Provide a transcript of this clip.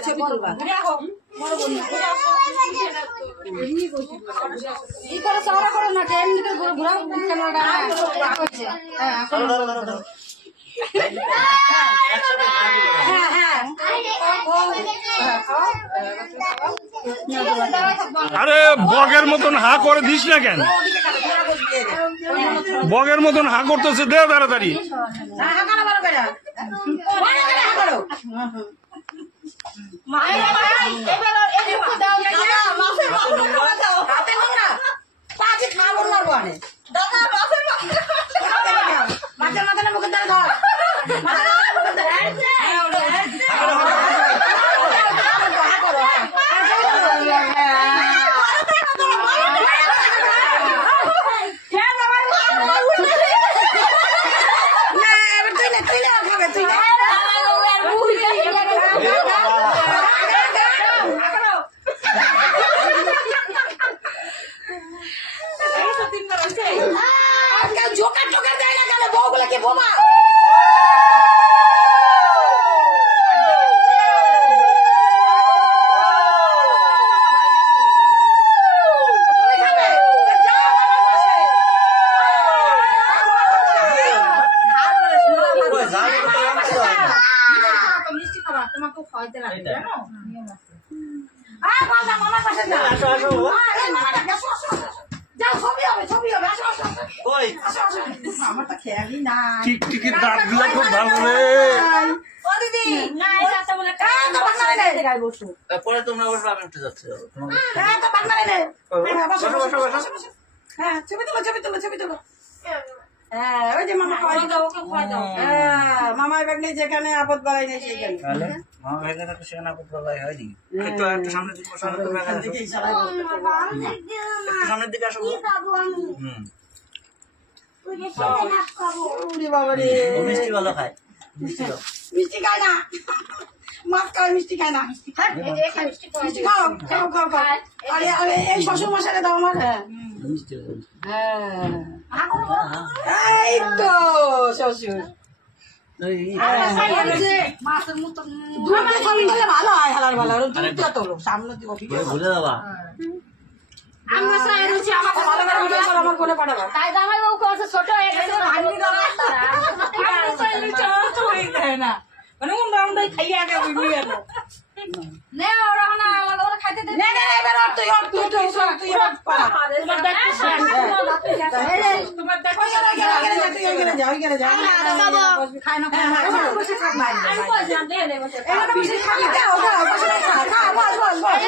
ছবি তুলবা ই করে সারা করো না এমনিতে ঘোরা ক্যামেরাটা করছে আরে বগের মতন হা করে দিস না কেন বগের মতন হা করতেছে দে তাড়াতাড়ি জোকার টোকার দেয় না কেন বউগুলোকে বোমা মিষ্টি খাবার তোমাকে খাওয়াইতে লাগে জানো মামার পাশে যাও ছবি হবে আমার তো খেয়ালই না টিকটিকির দাঁতগুলো খুব ভালো রে ও দিদি না এটা তো বলে বসো পরে তোমরা বসবে আমি উঠে যাচ্ছি হ্যাঁ তো বাংলায় নে হ্যাঁ ছবি তুলো হ্যাঁ ওই যে মামা খাওয়াই দাও ওকে খাওয়াই দাও হ্যাঁ মামার ব্যাগ নেই যেখানে আপদ বাড়াই নেই সেইখানে তাহলে মামা ভেগে তো সেখানে আপদ বাড়াই হয়নি একটু সামনের দিকে সামনের দিকে আসো মিষ্টি ভালো খায় মিষ্টি খায় না মাছ খায় মিষ্টি খায় না মিষ্টি খাও আরে এই শ্বশুর মশাইকে দাও আমার এই তো শ্বশুর ভালো হয় হালার ভালো তোলো সামনে দিব ভুলে যাবা আমার কোলে পাঠাবো তাই আমার ছোট হয়ে গেছে না মানে আমরা খাইয়ে আগে বুঝিয়ে না নে ওরা না ওরা খাইতে দে না না এবার তুই পারা তোমার দেখো গেলে যাও খাই না বসে থাক না আমি কই জান দে দে বসে বসে খাই দাও বস বস বস